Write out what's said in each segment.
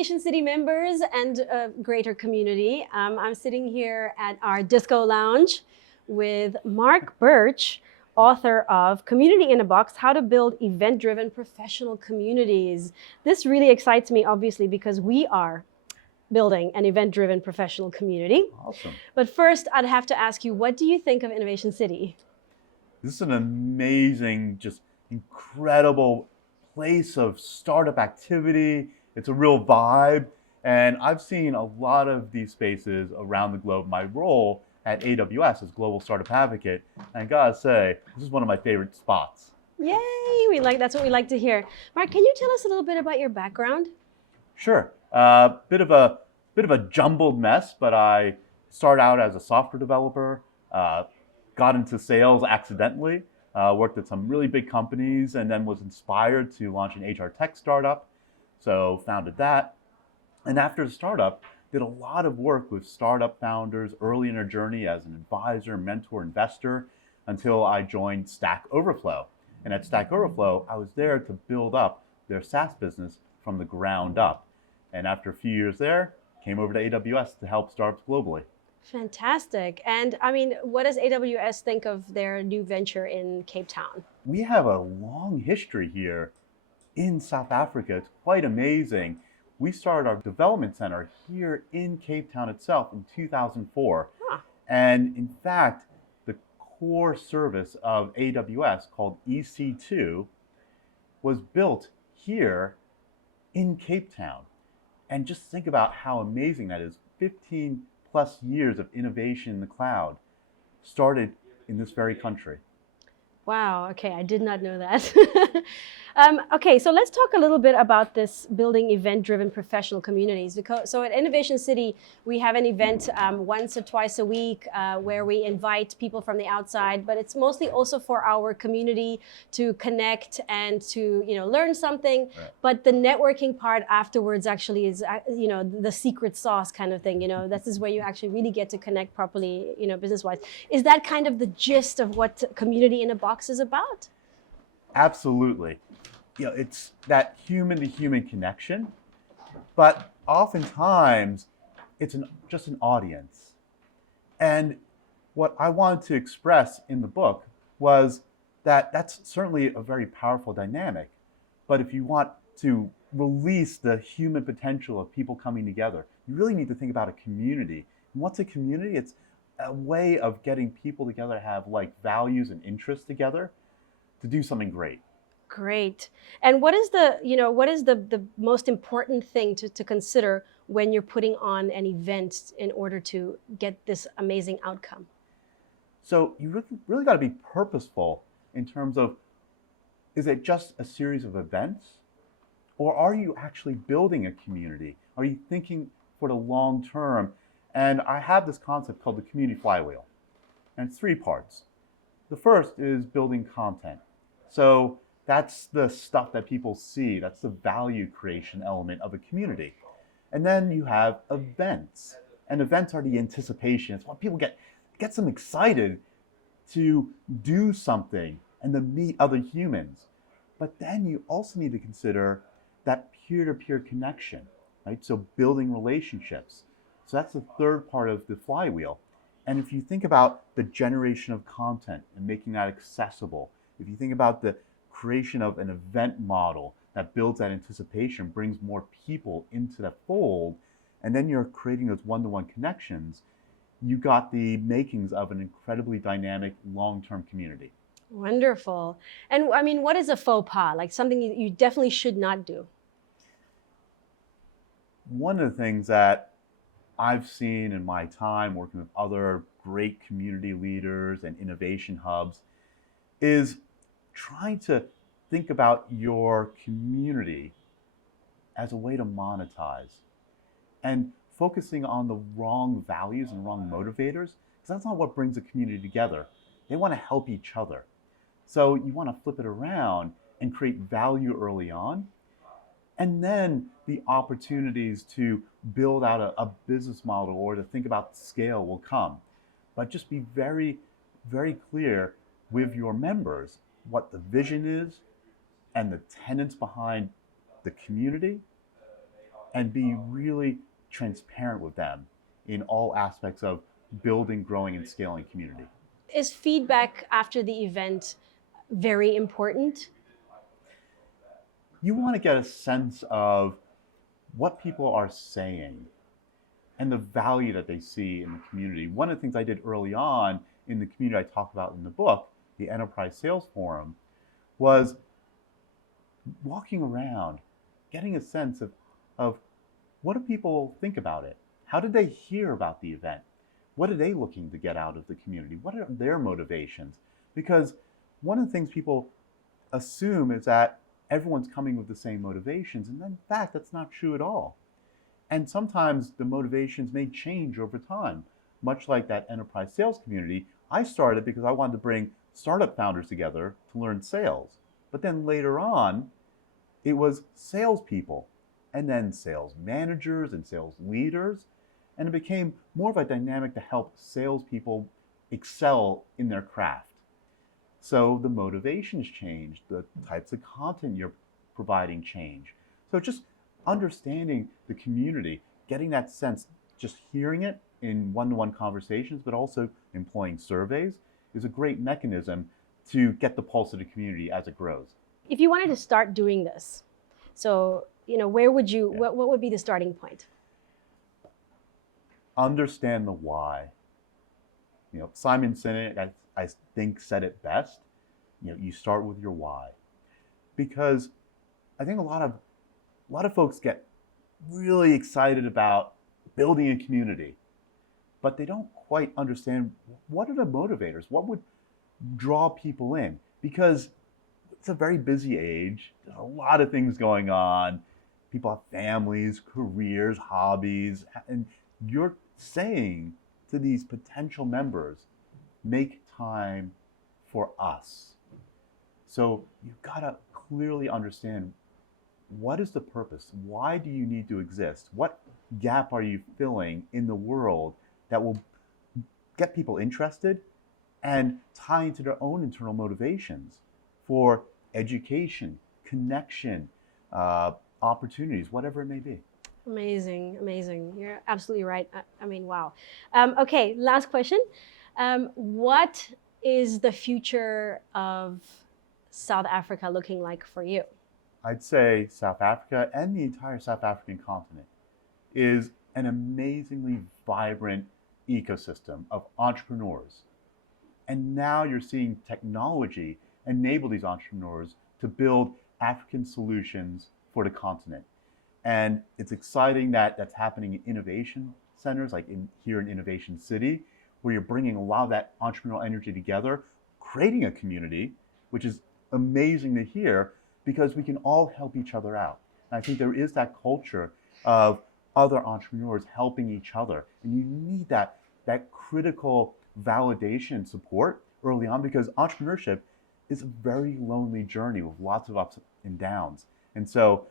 Innovation City members and greater community. I'm sitting here at our Disco Lounge with Mark Birch, author of Community in a Box, How to Build Event-Driven Professional Communities. This really excites me, obviously, because we are building an event-driven professional community. Awesome. But first, I'd have to ask you, what do you think of Innovation City? This is an amazing, just incredible place of startup activity. It's a real vibe. And I've seen a lot of these spaces around the globe. My role at AWS as Global Startup Advocate. And I gotta say, this is one of my favorite spots. Yay, that's what we like to hear. Mark, can you tell us a little bit about your background? Sure, bit of a jumbled mess, but I started out as a software developer, got into sales accidentally, worked at some really big companies, and then was inspired to launch an HR tech startup. So founded that, and after the startup, did a lot of work with startup founders early in their journey as an advisor, mentor, investor, until I joined Stack Overflow. And at Stack Overflow, I was there to build up their SaaS business from the ground up. And after a few years there, came over to AWS to help startups globally. Fantastic. And I mean, what does AWS think of their new venture in Cape Town? We have a long history here in South Africa. It's quite amazing. We started our development center here in Cape Town itself in 2004. Huh. And in fact, the core service of AWS called EC2 was built here in Cape Town. And just think about how amazing that is. 15 plus years of innovation in the cloud started in this very country. Wow, okay, I did not know that. Okay, so let's talk a little bit about this building event-driven professional communities. So at Innovation City, we have an event once or twice a week where we invite people from the outside, but it's mostly also for our community to connect and to learn something. Right. But the networking part afterwards actually is the secret sauce kind of thing. This is where you actually really get to connect properly, business-wise. Is that kind of the gist of what Community in a Box is about? Absolutely. It's that human-to-human connection, but oftentimes it's just an audience. And what I wanted to express in the book was that that's certainly a very powerful dynamic. But if you want to release the human potential of people coming together, you really need to think about a community. And what's a community? It's a way of getting people together to have values and interests together to do something great. Great. And what is the most important thing to consider when you're putting on an event in order to get this amazing outcome? So you really got to be purposeful in terms of, is it just a series of events? Or are you actually building a community? Are you thinking for the long term? And I have this concept called the community flywheel. And it's 3 parts. The first is building content. So that's the stuff that people see. That's the value creation element of a community. And then you have events. And events are the anticipation. It's when people get them excited to do something and to meet other humans. But then you also need to consider that peer-to-peer connection, right? So building relationships. So that's the third part of the flywheel. And if you think about the generation of content and making that accessible, if you think about the creation of an event model that builds that anticipation, brings more people into the fold, and then you're creating those one-to-one connections, you got the makings of an incredibly dynamic long-term community. Wonderful. And I mean, what is a faux pas? Like something you definitely should not do? One of the things that I've seen in my time working with other great community leaders and innovation hubs is trying to think about your community as a way to monetize and focusing on the wrong values and wrong motivators, because that's not what brings a community together. They want to help each other. So you want to flip it around and create value early on. And then the opportunities to build out a business model or to think about scale will come. But just be very, very clear with your members what the vision is and the tenets behind the community, and be really transparent with them in all aspects of building, growing, and scaling community. Is feedback after the event very important? You want to get a sense of what people are saying and the value that they see in the community. One of the things I did early on in the community I talk about in the book, the Enterprise Sales Forum, was walking around, getting a sense of what do people think about it? How did they hear about the event? What are they looking to get out of the community? What are their motivations? Because one of the things people assume is that everyone's coming with the same motivations, and in fact, that's not true at all. And sometimes the motivations may change over time. Much like that enterprise sales community, I started because I wanted to bring startup founders together to learn sales. But then later on, it was salespeople, and then sales managers and sales leaders. And it became more of a dynamic to help salespeople excel in their craft. So the motivations change, the types of content you're providing change. So just understanding the community, getting that sense, just hearing it in one-to-one conversations, but also employing surveys is a great mechanism to get the pulse of the community as it grows. If you wanted to start doing this, so where would you? What would be the starting point? Understand the why. Simon Sinek, I think, said it best. You start with your why, because I think a lot of folks get really excited about building a community, but they don't quite understand what are the motivators, what would draw people in, because it's a very busy age. There's a lot of things going on. People have families, careers, hobbies, and you're saying to these potential members, make time for us. So you've got to clearly understand, what is the purpose? Why do you need to exist? What gap are you filling in the world that will get people interested and tie into their own internal motivations for education, connection, opportunities, whatever it may be? Amazing, amazing. You're absolutely right. I mean, wow. Okay, last question. What is the future of South Africa looking like for you? I'd say South Africa and the entire South African continent is an amazingly vibrant ecosystem of entrepreneurs. And now you're seeing technology enable these entrepreneurs to build African solutions for the continent. And it's exciting that that's happening in innovation centers, like here in Innovation City, where you're bringing a lot of that entrepreneurial energy together, creating a community, which is amazing to hear, because we can all help each other out. And I think there is that culture of other entrepreneurs helping each other. And you need that critical validation and support early on, because entrepreneurship is a very lonely journey with lots of ups and downs. And so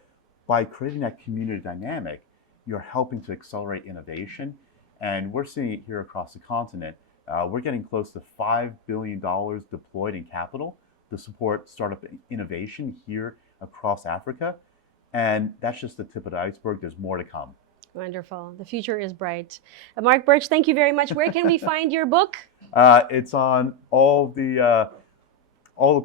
by creating that community dynamic, you're helping to accelerate innovation. And we're seeing it here across the continent. We're getting close to $5 billion deployed in capital to support startup innovation here across Africa. And that's just the tip of the iceberg. There's more to come. Wonderful. The future is bright. Mark Birch, thank you very much. Where can we find your book? It's on all the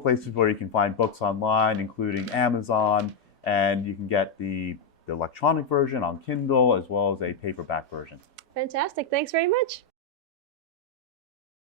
places where you can find books online, including Amazon, and you can get the electronic version on Kindle as well as a paperback version. Fantastic. Thanks very much.